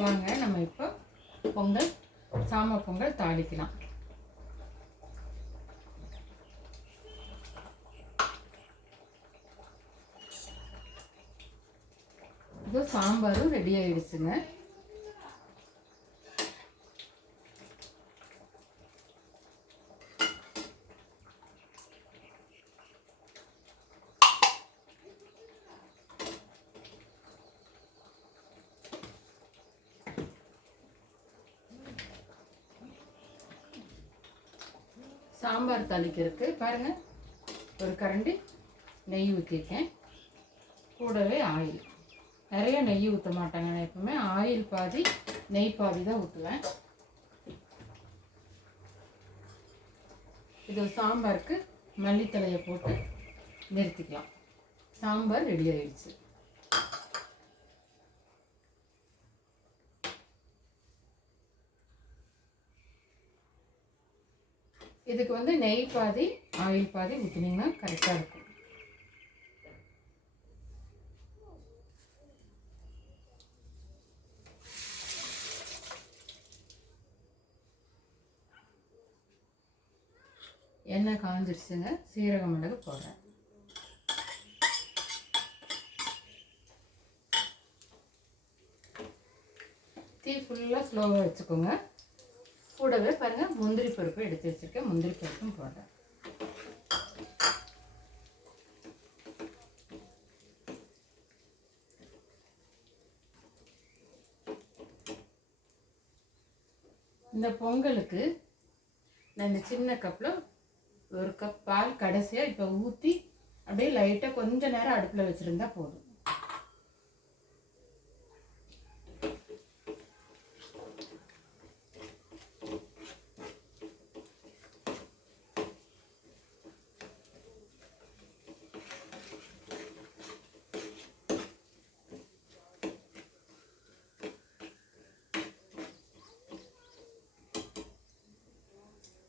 வாங்க நம்ம இப்போ பொங்கல் சாம்பார் பொங்கல் தாளிக்கலாம். இப்போ சாம்பாரும் ரெடி ஆயிடுச்சுங்க. சாம்பார் தாளிக்கிறதுக்கு பாருங்கள், ஒரு கரண்டி நெய் ஊற்றிருக்கேன். கூடவே ஆயில். நிறைய நெய் ஊற்ற மாட்டாங்க, நான் எப்பவுமே ஆயில் பாதி நெய் பாதி தான் ஊற்றுவேன். இது சாம்பாருக்கு மல்லித்தலையை போட்டு நிறுத்திக்கலாம். சாம்பார் ரெடி ஆயிடுச்சு. இதுக்கு வந்து நெய் பாதி ஆயில் பாதி ஊற்றினீங்கன்னா கரெக்டாக இருக்கும். எண்ணெய் காஞ்சிடுச்சுங்க. சீரக மிளகு போடுறேன். தீ ஃபுல்லாக ஸ்லோவாக வச்சுக்கோங்க. கூடவே பாருங்கள், முந்திரி பருப்பு எடுத்து வச்சுருக்கேன். முந்திரி பருப்பும் போடுறேன். இந்த பொங்கலுக்கு நான் இந்த சின்ன கப்பில் ஒரு கப் பால் கடைசியாக இப்போ ஊற்றி அப்படியே லைட்டாக கொஞ்சம் நேரம் அடுப்பில் வச்சுருந்தா போதும்.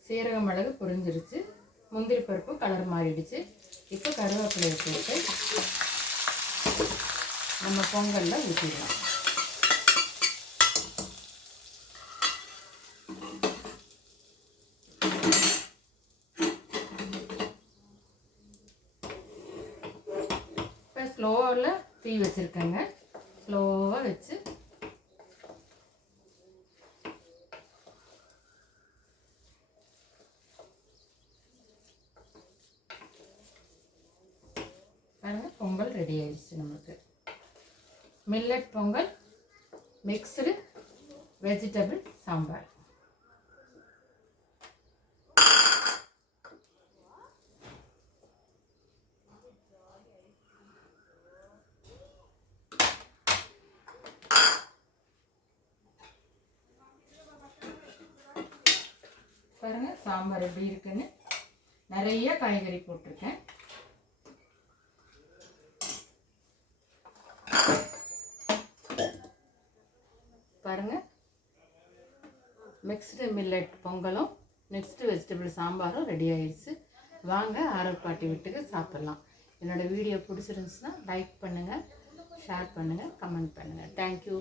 சீரக மிளகு பொரிஞ்சிருச்சு. முந்திரி பருப்பு கலர் மாறிடுச்சு. இப்போ கருவேப்பிலையை போட்டு நம்ம பொங்கலில் ஊற்றிடலாம். இப்போ ஸ்லோவில் தீ வச்சுருக்கேங்க. ஸ்லோவாக வச்சு பொங்கல் ரெடி ஆயிடுச்சு. நமக்கு millet Pongal mixed vegetable sambar. பாருங்க சாம்பார் எப்படி இருக்குன்னு. நிறைய காய்கறி போட்டிருக்கேன். பாருங்க, மிக்ஸ்டு மில்லட் பொங்கலும் மிக்ஸ்டு வெஜிடபிள் சாம்பாரும் ரெடி ஆயிடுச்சு. வாங்க ஆரோப்பாட்டி வீட்டுக்கு சாப்பிட்லாம். என்னோடய வீடியோ பிடிச்சிருந்துச்சுன்னா லைக் பண்ணுங்கள், ஷேர் பண்ணுங்கள், கமெண்ட் பண்ணுங்கள். தேங்க்யூ.